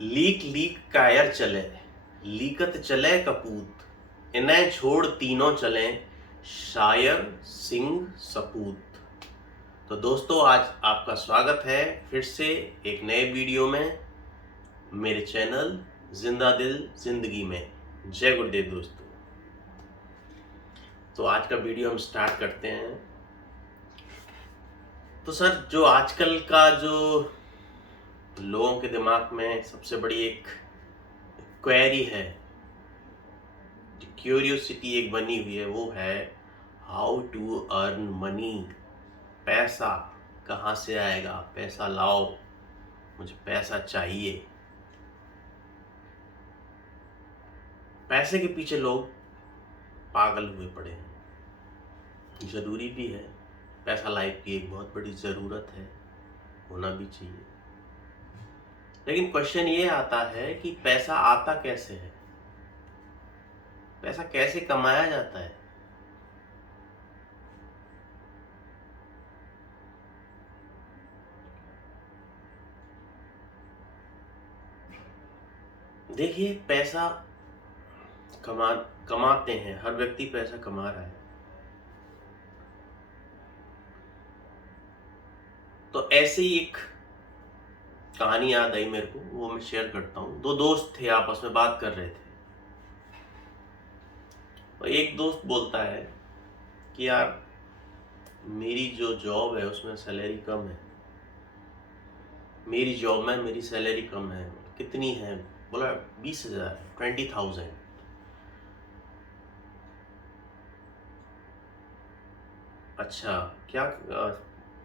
Leak leak कायर चले, लीकत चले कपूत, इन्हें छोड़ तीनों चले, शायर सिंह सपूत। तो दोस्तों, आज आपका स्वागत है फिर से एक नए वीडियो में मेरे चैनल जिंदा दिल जिंदगी में। जय गुरुदेव दोस्तों। तो आज का वीडियो हम स्टार्ट करते हैं। तो सर, जो आजकल का जो लोगों के दिमाग में सबसे बड़ी एक क्वेरी है, क्यूरियोसिटी एक बनी हुई है, वो है हाउ टू अर्न मनी। पैसा कहाँ से आएगा, पैसा लाओ, मुझे पैसा चाहिए। पैसे के पीछे लोग पागल हुए पड़े हैं। जरूरी भी है, पैसा लाइफ की एक बहुत बड़ी जरूरत है, होना भी चाहिए। लेकिन क्वेश्चन ये आता है कि पैसा आता कैसे है, पैसा कैसे कमाया जाता है। देखिए, पैसा कमाते हैं, हर व्यक्ति पैसा कमा रहा है। तो ऐसे ही एक कहानी याद आई मेरे को, वो मैं शेयर करता हूँ। दो दोस्त थे, आपस में बात कर रहे थे। और एक दोस्त बोलता है कि यार, मेरी जो जॉब है उसमें सैलरी कम है। मेरी जॉब में मेरी सैलरी कम है। कितनी है? बोला 20,000, 20,000। अच्छा, क्या?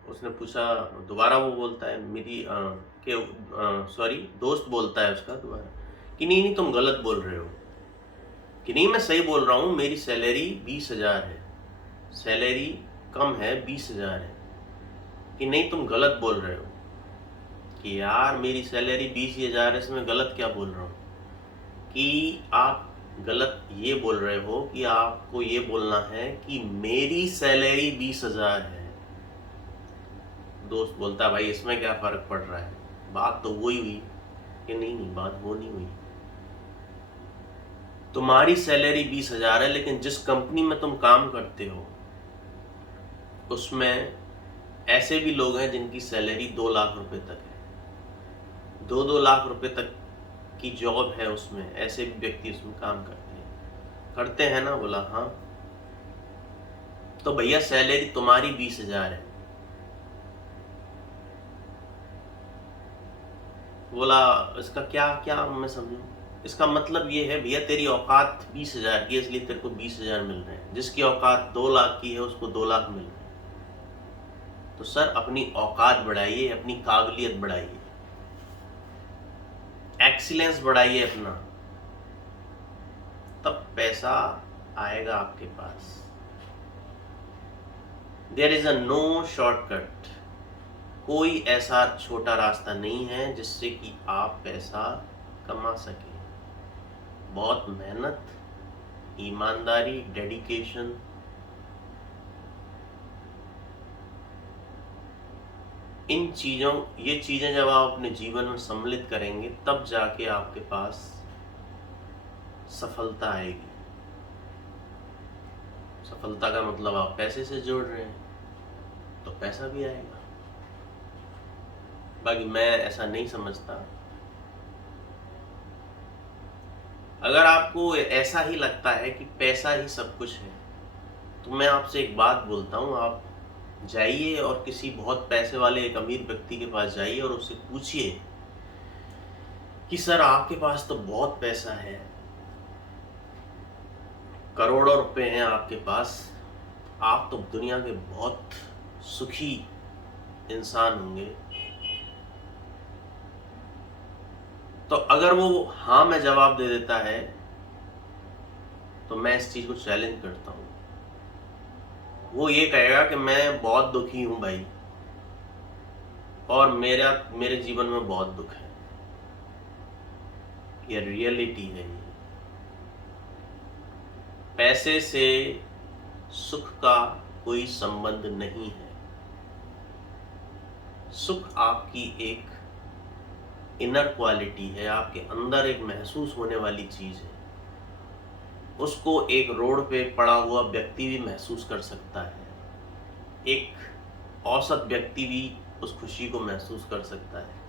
उसने पूछा दोबारा। वो बोलता है मेरी सॉरी, दोस्त बोलता है उसका दोबारा कि नहीं नहीं, तुम गलत बोल रहे हो। कि नहीं, मैं सही बोल रहा हूँ, मेरी सैलरी 20,000 है, सैलरी कम है, 20,000 है। कि नहीं, तुम गलत बोल रहे हो। कि यार, मेरी सैलरी 20,000 है, इसमें गलत क्या बोल रहा हूँ? कि आप गलत ये बोल रहे हो कि आपको ये बोलना है कि मेरी सैलरी 20,000 है। दोस्त बोलता है भाई, इसमें क्या फर्क पड़ रहा है, बात तो वही हुई। कि नहीं नहीं, बात वो नहीं हुई। तुम्हारी सैलरी 20,000 है, लेकिन जिस कंपनी में तुम काम करते हो उसमें ऐसे भी लोग हैं जिनकी सैलरी 2 लाख रुपए तक है। 2-2 लाख रुपए तक की जॉब है, उसमें ऐसे भी व्यक्ति उसमें काम करते हैं ना? बोला हाँ। तो भैया, सैलरी तुम्हारी 20,000 है। बोला इसका क्या क्या मैं समझूं? इसका मतलब ये है भैया, तेरी औकात 20,000 की है, इसलिए तेरे को 20,000 मिल रहे हैं। जिसकी औकात 2 लाख की है उसको 2 लाख मिल रहे हैं। तो सर, अपनी औकात बढ़ाइए, अपनी काबिलियत बढ़ाइए, एक्सीलेंस बढ़ाइए अपना, तब पैसा आएगा आपके पास। There is a no shortcut. कोई ऐसा छोटा रास्ता नहीं है जिससे कि आप पैसा कमा सकें। बहुत मेहनत, ईमानदारी, डेडिकेशन, ये चीजें जब आप अपने जीवन में सम्मिलित करेंगे, तब जाके आपके पास सफलता आएगी। सफलता का मतलब आप पैसे से जोड़ रहे हैं, तो पैसा भी आएगा। बाकी मैं ऐसा नहीं समझता। अगर आपको ऐसा ही लगता है कि पैसा ही सब कुछ है, तो मैं आपसे एक बात बोलता हूँ, आप जाइए और किसी बहुत पैसे वाले एक अमीर व्यक्ति के पास जाइए और उससे पूछिए कि सर, आपके पास तो बहुत पैसा है, करोड़ों रुपए हैं आपके पास, आप तो दुनिया के बहुत सुखी इंसान होंगे। तो अगर वो हाँ में जवाब दे देता है, तो मैं इस चीज को चैलेंज करता हूँ। वो ये कहेगा कि मैं बहुत दुखी हूं भाई, और मेरे जीवन में बहुत दुख है। ये रियलिटी है। ये पैसे से सुख का कोई संबंध नहीं है। सुख आपकी एक इनर क्वालिटी है, आपके अंदर एक महसूस होने वाली चीज़ है, उसको एक रोड पे पड़ा हुआ व्यक्ति भी महसूस कर सकता है। एक औसत व्यक्ति भी उस खुशी को महसूस कर सकता है।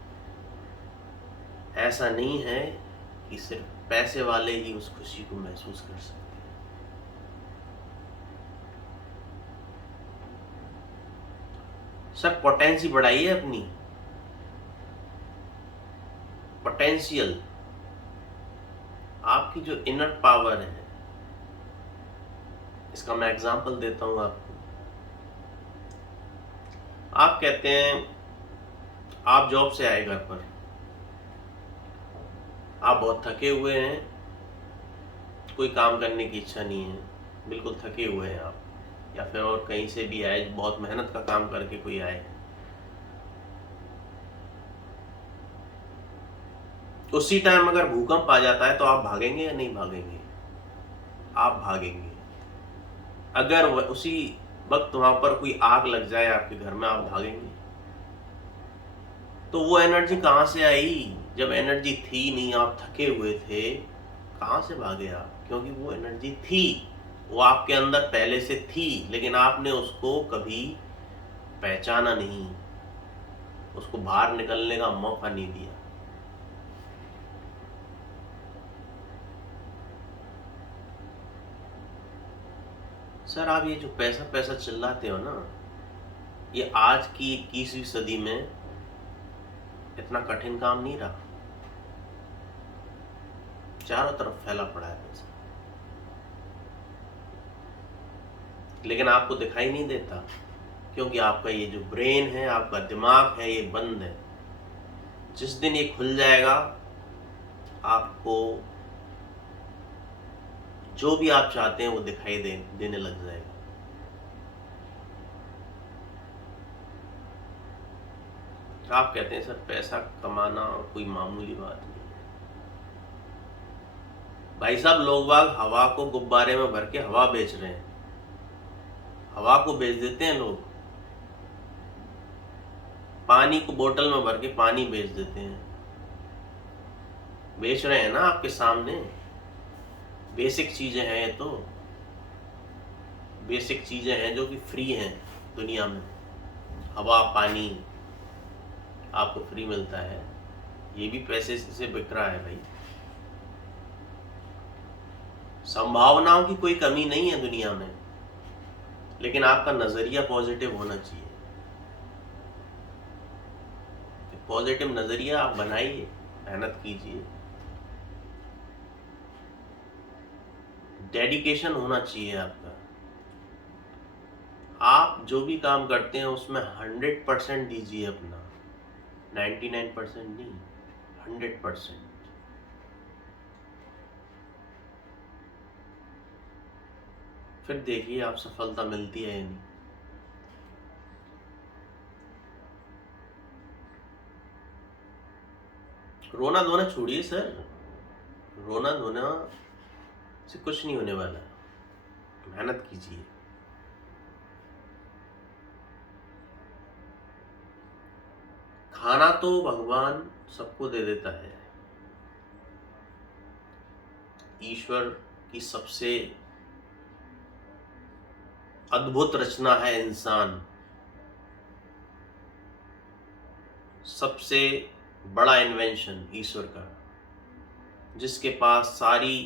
ऐसा नहीं है कि सिर्फ पैसे वाले ही उस खुशी को महसूस कर सकते हैं। सर पोटेंसी बढ़ाइए अपनी, पोटेंशियल, आपकी जो इनर पावर है। इसका मैं एग्जांपल देता हूं आपको। आप कहते हैं आप जॉब से आए घर पर, आप बहुत थके हुए हैं, कोई काम करने की इच्छा नहीं है, बिल्कुल थके हुए हैं आप, या फिर और कहीं से भी आए, बहुत मेहनत का काम करके कोई आए। उसी टाइम अगर भूकंप आ जाता है तो आप भागेंगे या नहीं भागेंगे? आप भागेंगे। अगर उसी वक्त वहां पर कोई आग लग जाए आपके घर में, आप भागेंगे। तो वो एनर्जी कहां से आई? जब एनर्जी थी नहीं, आप थके हुए थे, कहां से भागे आप? क्योंकि वो एनर्जी थी, वो आपके अंदर पहले से थी, लेकिन आपने उसको कभी पहचाना नहीं, उसको बाहर निकलने का मौका नहीं दिया। सर आप ये जो पैसा पैसा चिल्लाते हो ना, ये आज की 21वीं सदी में इतना कठिन काम नहीं रहा। चारों तरफ फैला पड़ा है पैसा, लेकिन आपको दिखाई नहीं देता, क्योंकि आपका ये जो ब्रेन है, आपका दिमाग है, ये बंद है। जिस दिन ये खुल जाएगा, आपको जो भी आप चाहते हैं वो दिखाई देने लग जाएगा। आप कहते हैं सर पैसा कमाना कोई मामूली बात नहीं है। भाई साहब, लोग बाग हवा को गुब्बारे में भर के हवा बेच रहे हैं, हवा को बेच देते हैं लोग। पानी को बोतल में भर के पानी बेच देते हैं, बेच रहे हैं ना आपके सामने। बेसिक चीजें हैं, ये तो बेसिक चीजें हैं जो कि फ्री हैं दुनिया में। हवा, पानी आपको फ्री मिलता है, ये भी पैसे से बिक रहा है भाई। संभावनाओं की कोई कमी नहीं है दुनिया में, लेकिन आपका नजरिया पॉजिटिव होना चाहिए। पॉजिटिव नजरिया आप बनाइए, मेहनत कीजिए, डेडिकेशन होना चाहिए आपका। आप जो भी काम करते हैं उसमें 100% दीजिए अपना, 99% नहीं, 100%। फिर देखिए आप सफलता मिलती है या नहीं। रोना धोना छोड़िए सर, रोना धोना से कुछ नहीं होने वाला, मेहनत कीजिए। खाना तो भगवान सबको दे देता है, ईश्वर की सबसे अद्भुत रचना है इंसान, सबसे बड़ा इन्वेंशन ईश्वर का, जिसके पास सारी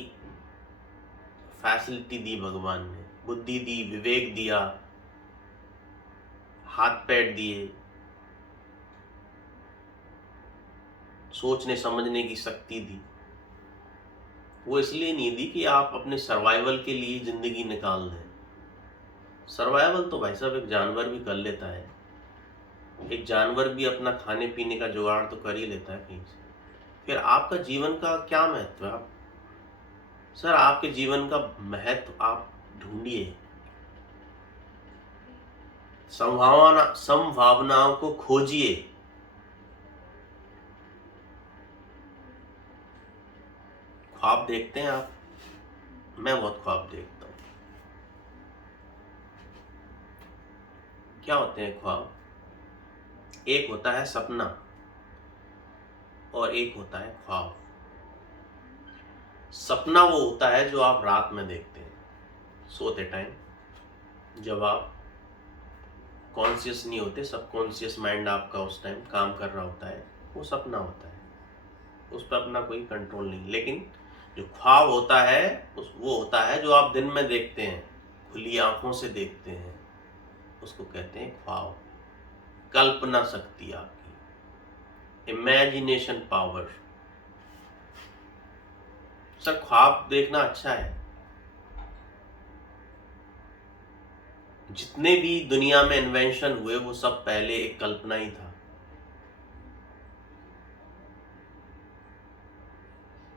फैसिलिटी दी भगवान ने, बुद्धि दी, विवेक दिया, हाथ पैर दिए, सोचने समझने की शक्ति दी। वो इसलिए नहीं दी कि आप अपने सर्वाइवल के लिए जिंदगी निकाल दें। सर्वाइवल तो भाई साहब एक जानवर भी कर लेता है, एक जानवर भी अपना खाने पीने का जुगाड़ तो कर ही लेता है कहीं से। फिर आपका जीवन का क्या महत्व है? आप सर आपके जीवन का महत्व आप ढूंढिए, संभावनाओं को खोजिए। ख्वाब देखते हैं आप? मैं बहुत ख्वाब देखता हूँ। क्या होते हैं ख्वाब? एक होता है सपना, और एक होता है ख्वाब। सपना वो होता है जो आप रात में देखते हैं, सोते टाइम, जब आप कॉन्शियस नहीं होते, सबकॉन्शियस माइंड आपका उस टाइम काम कर रहा होता है, वो सपना होता है, उस पर अपना कोई कंट्रोल नहीं। लेकिन जो ख्वाब होता है वो होता है जो आप दिन में देखते हैं, खुली आंखों से देखते हैं, उसको कहते हैं ख्वाब। कल्पना शक्ति आपकी, इमेजिनेशन पावर। सर ख्वाब देखना अच्छा है। जितने भी दुनिया में इन्वेंशन हुए वो सब पहले एक कल्पना ही था।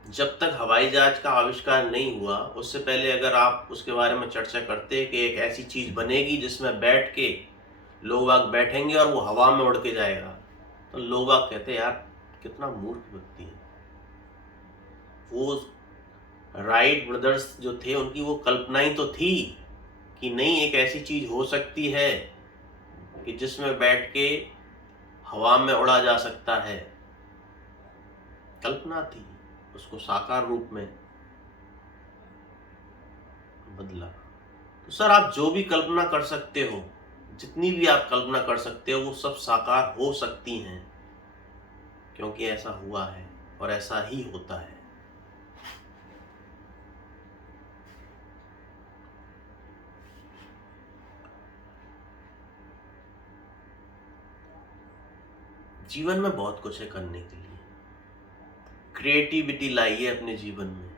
जब तक हवाई जहाज का आविष्कार नहीं हुआ उससे पहले अगर आप उसके बारे में चर्चा करते कि एक ऐसी चीज बनेगी जिसमें बैठ के लोग बाग बैठेंगे और वो हवा में उड़ के जाएगा, तो लोग बाग कहते यार कितना मूर्ख व्यक्ति है। वो राइट ब्रदर्स जो थे उनकी वो कल्पना ही तो थी कि नहीं एक ऐसी चीज हो सकती है कि जिसमें बैठ के हवा में उड़ा जा सकता है। कल्पना थी, उसको साकार रूप में बदला। तो सर आप जो भी कल्पना कर सकते हो, जितनी भी आप कल्पना कर सकते हो, वो सब साकार हो सकती हैं, क्योंकि ऐसा हुआ है और ऐसा ही होता है। जीवन में बहुत कुछ है करने के लिए। क्रिएटिविटी लाइए अपने जीवन में।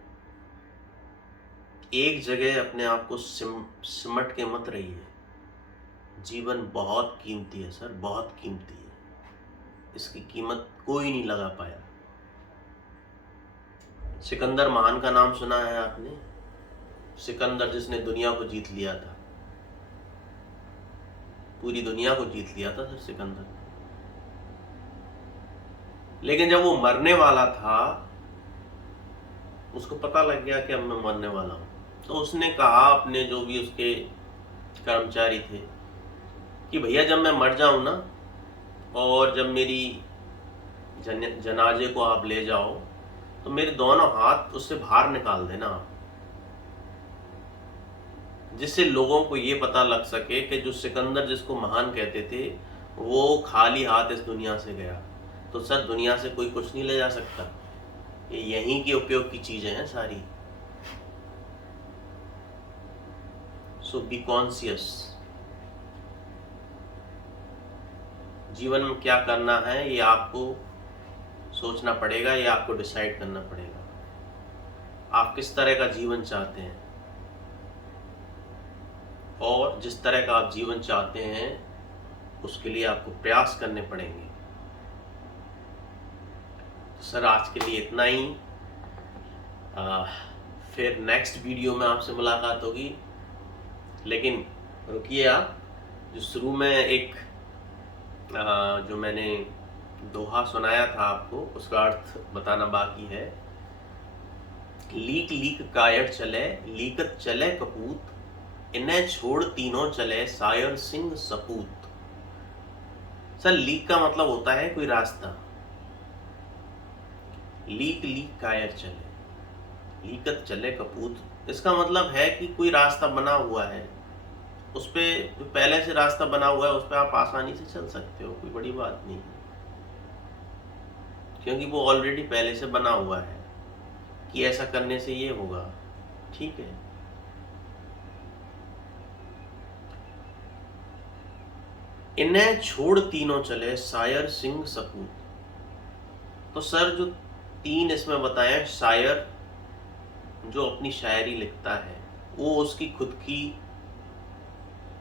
एक जगह अपने आप को सिमट के मत रहिए। जीवन बहुत कीमती है सर, बहुत कीमती है। इसकी कीमत कोई नहीं लगा पाया। सिकंदर महान का नाम सुना है आपने? सिकंदर जिसने दुनिया को जीत लिया था, पूरी दुनिया को जीत लिया था सर सिकंदर। लेकिन जब वो मरने वाला था उसको पता लग गया कि अब मैं मरने वाला हूं, तो उसने कहा अपने जो भी उसके कर्मचारी थे कि भैया जब मैं मर जाऊं ना और जब मेरी जनाजे को आप ले जाओ तो मेरे दोनों हाथ उससे बाहर निकाल देना आप, जिससे लोगों को ये पता लग सके कि जो सिकंदर जिसको महान कहते थे वो खाली हाथ इस दुनिया से गया। तो सर दुनिया से कोई कुछ नहीं ले जा सकता, ये यहीं के उपयोग की चीजें हैं सारी। सो बी कॉन्शियस। जीवन में क्या करना है ये आपको सोचना पड़ेगा, ये आपको डिसाइड करना पड़ेगा। आप किस तरह का जीवन चाहते हैं, और जिस तरह का आप जीवन चाहते हैं उसके लिए आपको प्रयास करने पड़ेंगे। सर आज के लिए इतना ही। फिर नेक्स्ट वीडियो में आपसे मुलाकात होगी। लेकिन रुकिए आप, जो शुरू में एक जो मैंने दोहा सुनाया था आपको उसका अर्थ बताना बाकी है। लीक लीक कायर चले लीकत चले कपूत, इन्हें छोड़ तीनों चले सायर सिंह सपूत। सर लीक का मतलब होता है कोई रास्ता। लीक लीक कायर चले लीकत चले कपूत, इसका मतलब है कि कोई रास्ता बना हुआ है, उस पे जो पहले से रास्ता बना हुआ है उस पे आप आसानी से चल सकते हो, कोई बड़ी बात नहीं है, क्योंकि वो ऑलरेडी पहले से बना हुआ है कि ऐसा करने से ये होगा। ठीक है, इन्हें छोड़ तीनों चले शायर सिंह सपूत। तो सर जो तीन इसमें बताया, शायर जो अपनी शायरी लिखता है वो उसकी खुद की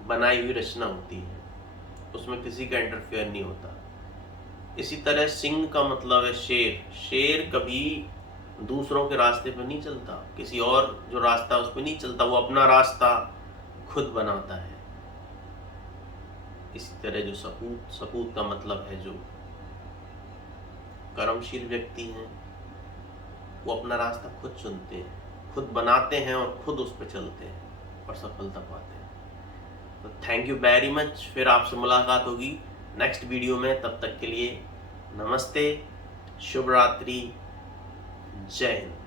बनाई हुई रचना होती है, उसमें किसी का इंटरफेयर नहीं होता। इसी तरह सिंह का मतलब है शेर। शेर कभी दूसरों के रास्ते पर नहीं चलता, किसी और जो रास्ता उस पर नहीं चलता, वो अपना रास्ता खुद बनाता है। इसी तरह जो सपूत, सपूत का मतलब है जो कर्मशील व्यक्ति हैं, वो अपना रास्ता खुद चुनते हैं, खुद बनाते हैं और खुद उस पर चलते हैं और सफलता पाते हैं। तो थैंक यू वेरी मच। फिर आपसे मुलाकात होगी नेक्स्ट वीडियो में, तब तक के लिए नमस्ते, शुभ रात्रि, जय हिंद।